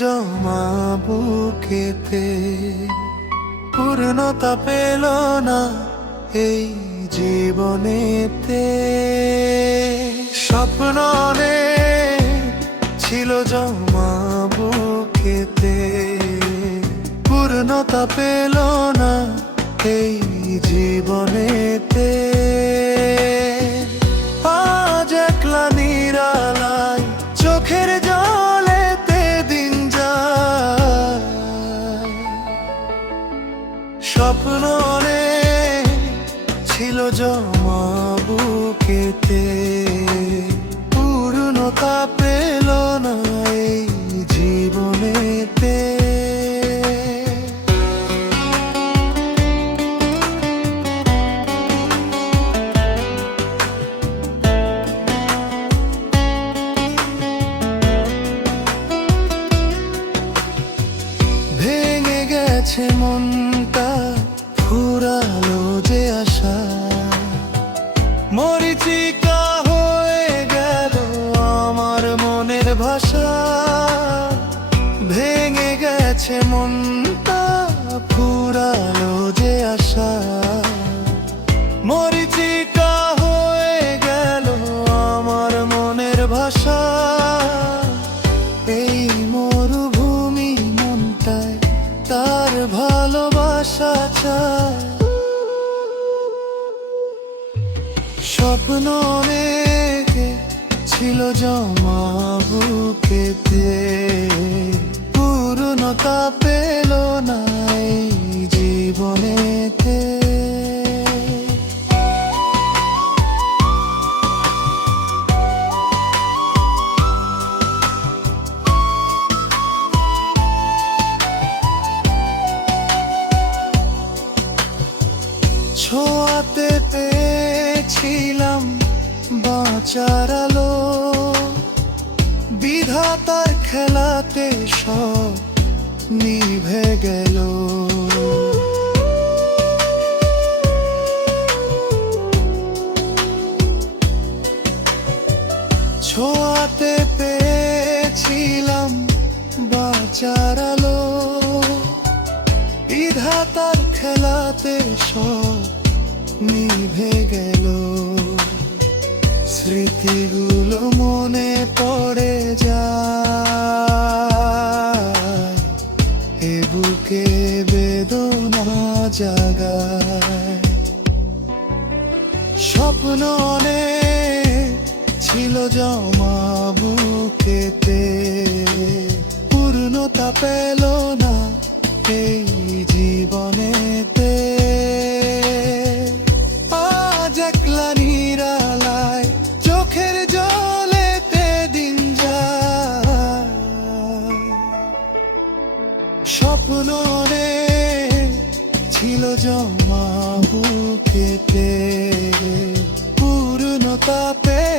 জমা বুকেতে, পূর্ণতা পেল না এই জীবনেতে। স্বপ্ন অনেক ছিল জমা বুকেতে, পূর্ণতা পেল না এই জীবনেতে। আজ একলা নিরালায় চোখের জলেতে দিন যায়। স্বপ্ন অনেক ছিল জমা বুকেতে, পূর্ণতা পেল না এই জীবনেতে। ভেঙে গেছে মনটা, ফুরালো যে আশা, মরীচিকা হয়ে গেল আমার মনের ভাষা। ভেঙে গেছে মনটা, ফুরালো যে আশা, মরীচিকা হয়ে গেল আমার মনের ভাষা। এই মরুভূমি মনটায় তার ভালোবাসা চায়। স্বপ্ন অনেক ছিল জমা বুকেতে, পূর্ণতা পেল না এই জীবনেতে। ছোঁয়াতে পেয়েছিলাম বাঁচার আলো, বিধাতার খেলাতে সব নিভে গেল। ছোঁয়াতে পেয়েছিলাম বাঁচার আলো, বিধাতার খেলাতে সব নিভে গেল। স্মৃতিগুলো মনে পড়ে যায়, এ বুকে বেদনা জাগায়। স্বপ্ন অনেক ছিল জমা বুকেতে, পূর্ণতা পেল না এই জীবনেতে। আজ একলা নিরালায় চোখের জলেতে দিন যায়। স্বপ্ন অনেক ছিল জমা বুকেতে, পূর্ণতা পেল